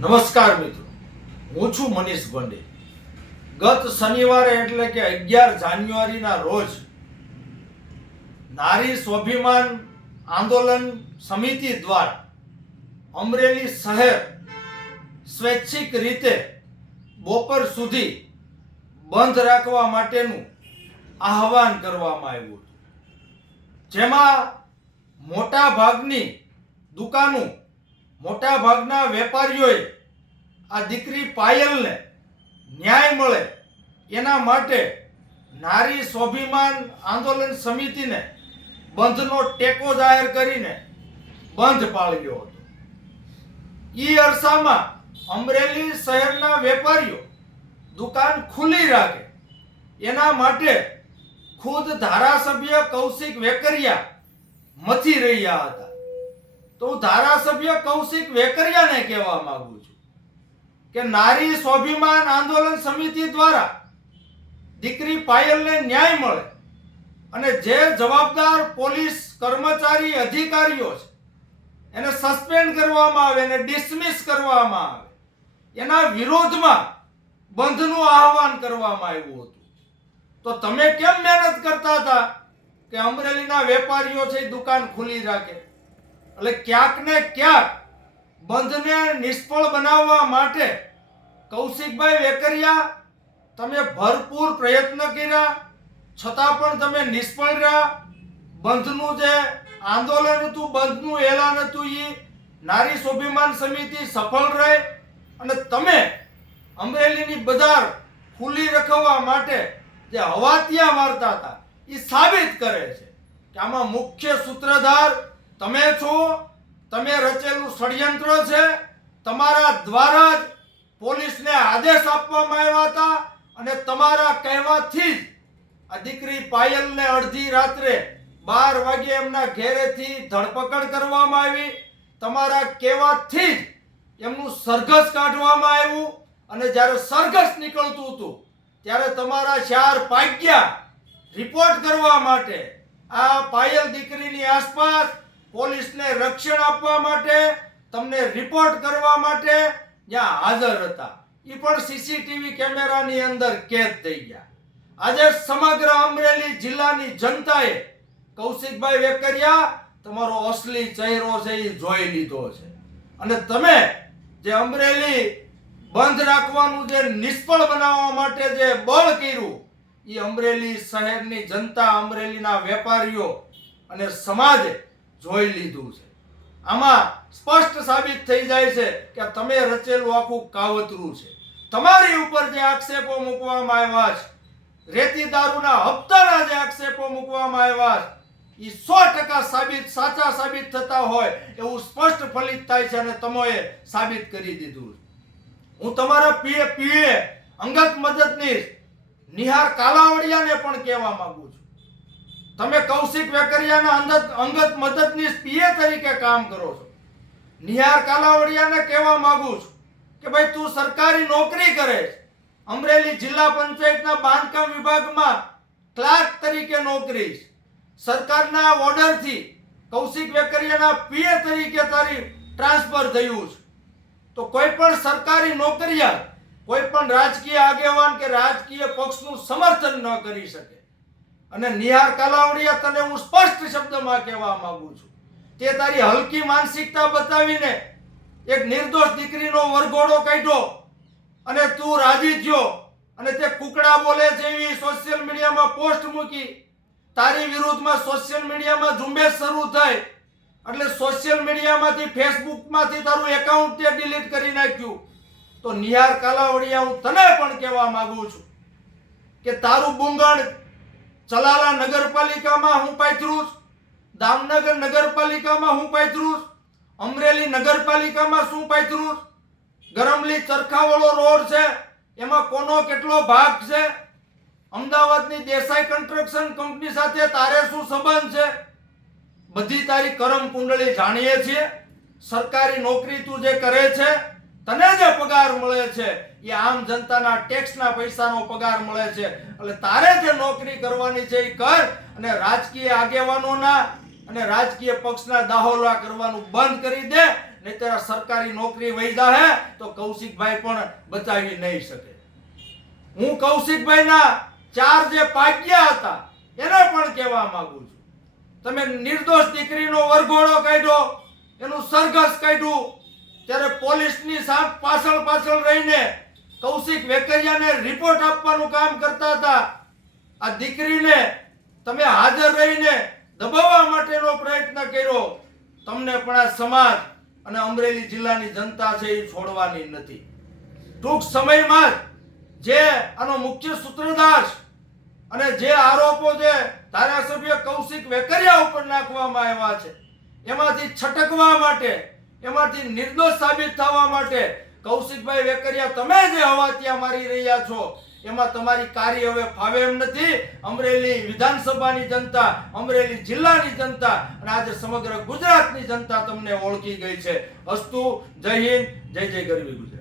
નમસ્કાર મિત્રો. હું છું મનીષ ભંડે ગત શનિવારે એટલે કે અગિયાર જાન્યુઆરીના રોજ નારી સ્વાભિમાન આંદોલન સમિતિ દ્વારા અમરેલી શહેર સ્વૈચ્છિક રીતે બપોર સુધી બંધ રાખવા માટેનું આહવાન કરવામાં આવ્યું હતું. જેમાં મોટા ભાગની દુકાનો મોટા ભાગના વેપારીઓએ આ દીકરી પાયલને ન્યાય મળે એના માટે નારી સ્વાભિમાન આંદોલન સમિતિને બંધનો ટેકો જાહેર કરીને બંધ પાળ્યો હતો. ઈ અરસામાં અમરેલી શહેરના વેપારીઓ દુકાન ખુલ્લી રાખે. એના માટે ખુદ ધારાસભ્ય કૌશિક વેકરિયા મથી રહ્યા હતા. તો હું ધારાસભ્ય કૌશિક વેકરિયાને કહેવા માંગુ છું કે નારી સ્વાભિમાન આંદોલન સમિતિ દ્વારા દીકરી પાયલને ન્યાય મળે અને જે જવાબદાર પોલીસ કર્મચારી અધિકારીઓ છે, એને સસ્પેન્ડ કરવામાં આવે એને ડિસમિસ કરવામાં આવે, એના વિરોધમાં બંધનું આહવાન કરવામાં આવ્યું હતું. તો તમે કેમ મહેનત કરતા હતા કે અમરેલીના વેપારીઓ છે દુકાન ખુલ્લી રાખે? એટલે ક્યાંક ને ક્યાંક બંધને નિષ્ફળ બનાવવા માટે કૌશિકભાઈ વેકરિયા, તમે ભરપૂર પ્રયત્ન કર્યા, છતાં પણ તમે નિષ્ફળ રહ્યા. બંધનું જે આંદોલન હતું, બંધનું એલાન હતું એ નારી સ્વાભિમાન સમિતિ સફળ રહે અને તમે અમરેલીની બજાર ખુલ્લી રખવા માટે જે હવાતિયા મારતા હતા એ સાબિત કરે છે કે આમાં મુખ્ય સૂત્રધાર તમે છો, તમે રચેલું ષડયંત્ર છે, તમારા દ્વારા જ પોલીસને આદેશ આપવામાં આવ્યા હતા અને તમારા કહેવાથી જ આ દીકરી પાયલને અડધી રાત્રે બાર વાગે એમના ઘેરેથી ધરપકડ કરવામાં આવી. તમારા કહેવાથી જ એમનું સરઘસ કાઢવામાં આવ્યું અને જ્યારે સરઘસ નીકળતું હતું, ત્યારે તમારા ચાર પાગ્યા રિપોર્ટ કરવા માટે આ પાયલ દીકરીની આસપાસ પોલીસને રક્ષણ આપવા માટે, તમને રિપોર્ટ કરવા માટે જ્યાં હાજર હતા. એ પણ સીસીટીવી કેમેરાની અંદર કેદ થઈ ગયા. આજે સમગ્ર અમરેલી જિલ્લાની જનતાએ કૌશિકભાઈ વેકરિયા તમારો અસલી ચહેરો છે એ જોઈ લીધો છે. અને તમે જે અમરેલી બંધ રાખવાનું જે નિષ્ફળ બનાવવા માટે જે બળ કર્યું એ અમરેલી શહેરની જનતા, અમરેલીના વેપારીઓ અને સમાજે જોઈ લીધું છે. આમાં સ્પષ્ટ સાબિત થઈ જાય છે કે તમે રચેલું આખું કાવતરું છે. તમારી ઉપર જે આક્ષેપો મૂકવામાં આવ્યા છે, રેતી દારૂના હપ્તાના જે આક્ષેપો મૂકવામાં આવ્યા છે એ સો ટકા સાબિત, સાચા સાબિત થતા હોય એવું સ્પષ્ટ ફલિત થાય છે અને તમોએ સાબિત કરી દીધું હું તમારા પીએ પીએ અંગત મદદનીશ. નિહાર કાલાવડિયાને પણ કહેવા માંગુ છું. તમે કૌશિક વેકરિયાના અંગત અંગત મદદની પીએ તરીકે કામ કરો છો. નિહાર કાલાવડિયાને કહેવા માંગુ છું કે ભાઈ તું સરકારી નોકરી કરે અમરેલી જિલ્લા પંચાયતના બાંધકામ વિભાગમાં ક્લાર્ક તરીકે નોકરી સરકારના ઓર્ડરથી કૌશિક વેકરિયાના પીએ તરીકે તારી ટ્રાન્સફર થયું છે. તો કોઈ પણ સરકારી નોકરિયાત, કોઈ પણ રાજકીય આગેવાન કે રાજકીય પક્ષનું સમર્થન ન કરી શકે. અને નિહાર કાલાવડિયા તને હું સ્પષ્ટ શબ્દમાં કહેવા માંગુ છું. તે તારી હલકી માનસિકતા બતાવીને એક નિર્દોષ દીકરીનો વરઘોડો કાઢ્યો અને તું રાજી થયો અને તે કુકડા બોલે એવી સોશિયલ મીડિયામાં પોસ્ટ મૂકી તારી વિરુદ્ધમાં સોશિયલ મીડિયામાં ઝુંબેશ શરૂ થઈ. એટલે સોશિયલ મીડિયામાંથી ફેસબુકમાંથી તારું એકાઉન્ટ તે ડિલીટ કરી નાખ્યું. તો નિહાર કાલાવડિયા, હું તને પણ કહેવા માંગુ છું કે તારું બુંગણ ચલાલા નગરપાલિકામાં હું પાથરું દામનગર નગરપાલિકામાં હું પાથરું અમરેલી નગરપાલિકામાં શું પાથરું ગરમલી ચરખાવાળો રોડ છે, એમાં કોનો કેટલો ભાગ છે? અમદાવાદની દેસાઈ કન્સ્ટ્રક્શન કંપની સાથે તારે શું સંબંધ છે? બધી તારી કરમ કુંડળી જાણીએ છીએ. સરકારી નોકરી તું જે કરે છે તને જે પગાર મળે છે, એ આમ જનતાના ટેક્સના પૈસાનો પગાર મળે છે. એટલે તારે જે નોકરી કરવાની છે એ કર અને રાજકીય આગેવાનોના અને રાજકીય પક્ષના દાહોલા કરવાનું બંધ કરી દે, નહીંતર સરકારી નોકરી વહી જાહે તો કૌશિકભાઈ પણ બચાવી નહીં શકે. હું કૌશિકભાઈના ચાર જે પાગ્યા હતા, એને પણ કહેવા માંગુ છું. તમે નિર્દોષ દીકરીનો વરઘોડો કાઢ્યો, એનું સરઘસ કાઢ્યું ત્યારે પોલીસની સાથ પાછળ પાછળ રહીને કૌશિક વેકરિયાને રિપોર્ટ આપવાનું કામ કરતા હતા. આ દીકરીને તમે હાજર રહીને દબાવવા માટેનો પ્રયત્ન કર્યો. તમને પણ આ સમાજ અને અમરેલી જિલ્લાની જનતા છે એ છોડવાની નથી. ટૂંક સમયમાં જ આનો મુખ્ય સૂત્રધાર અને જે આરોપો છે ધારાસભ્ય કૌશિક વેકરિયા ઉપર નાખવામાં આવ્યા છે. એમાંથી છટકવા માટે એમાંથી નિર્દોષ સાબિત થવા માટે કૌશિકભાઈ વેકરિયા, તમે જે હવાતિયા મારી રહ્યા છો, એમાં તમારી કાર્ય હવે ફાવે એમ નથી. અમરેલી વિધાનસભાની જનતા, અમરેલી જિલ્લાની જનતા અને આજે સમગ્ર ગુજરાતની જનતા તમને ઓળખી ગઈ છે. અસ્તુ, જય હિન્દ, જય જય ગરવી ગુજરાત.